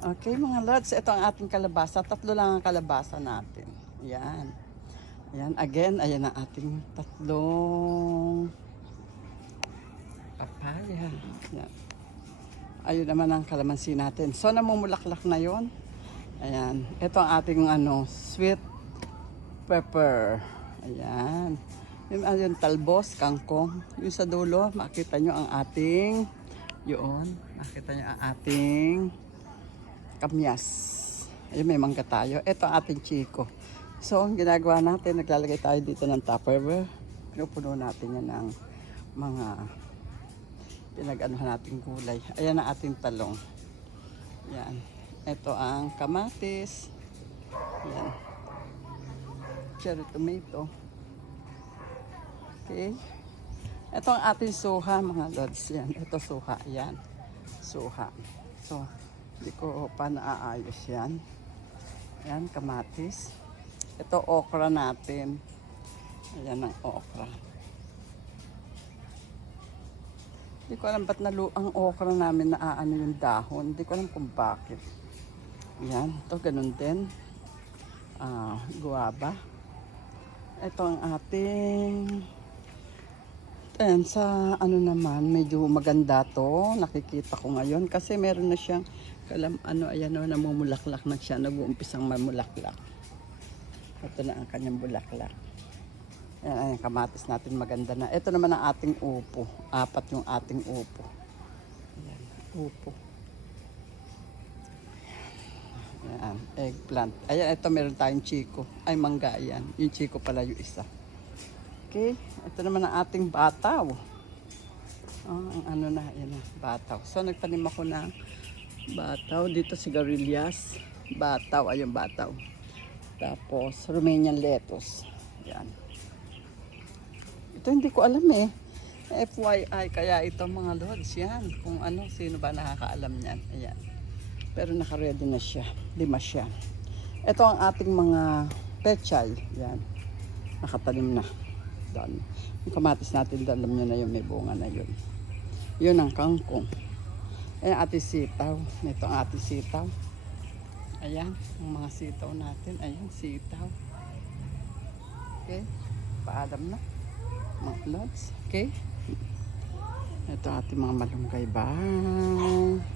Okay mga lods, ito ang ating kalabasa. Tatlo lang ang kalabasa natin. Yan. Yan, again, ayan ang ating tatlong papaya. Yan. Ayun naman ang kalamansi natin. So, namumulaklak na yon. Ayan. Ito ang ating sweet pepper. Ayan. Yung talbos, kangkong. Yung sa dulo, makita nyo ang ating, makita nyo ang ating kamyas. Ayun, may mangga tayo. Ito ang ating chiko. So, ang ginagawa natin, naglalagay tayo dito ng tupperware. Pinupuno natin yan ng mga pinag-anuhan nating gulay. Ayan ang ating talong. Yan. Ito ang kamatis. Yan. Cherry tomato. Okay. Ito ang ating suha, mga lods. Yan. Ito suha. Yan. Suha. So, hindi ko pa naaayos yan. Yan, kamatis. Ito okra natin. Ayan ang okra. Hindi ko alam ba't ang okra namin naaano yung dahon. Hindi ko alam kung bakit. Yan, ito ganun din. Guava. Ito ang ating... Ayan, sa naman, medyo maganda to. Nakikita ko ngayon kasi meron na siyang ayan namumulaklak na siya, nag-uumpisang mamulaklak. Ito na ang kanyang bulaklak. Ayan, kamatis natin maganda na. Ito naman ang ating upo. 4 yung ating upo. Ayan, upo. Ayan, eggplant. Ayan, ito meron tayong chiko. Ay, mangga yan. Yung chiko pala yung isa. Okay, ito naman ang ating bataw. Ang yan bataw. So, nagtanim ako ng bataw. Dito sigarilyas. Bataw, ayun bataw. Tapos, Romanian lettuce. Yan. Ito hindi ko alam eh. FYI, kaya ito mga lods, yan. Kung sino ba nakakaalam yan. Ayan. Pero naka-ready na siya. 5 siya. Ito ang ating mga pechay. Yan. Nakatanim na. Doon. Yung kamatis natin, alam nyo na yun, may bunga na yun. Yun ang kangkong. Ayan, ating sitaw. Ito ang ating sitaw. Ayan, ang mga sitaw natin. Ayan, sitaw. Okay, paalam na. Mga lods. Okay. Ito ating mga malunggay. Bye!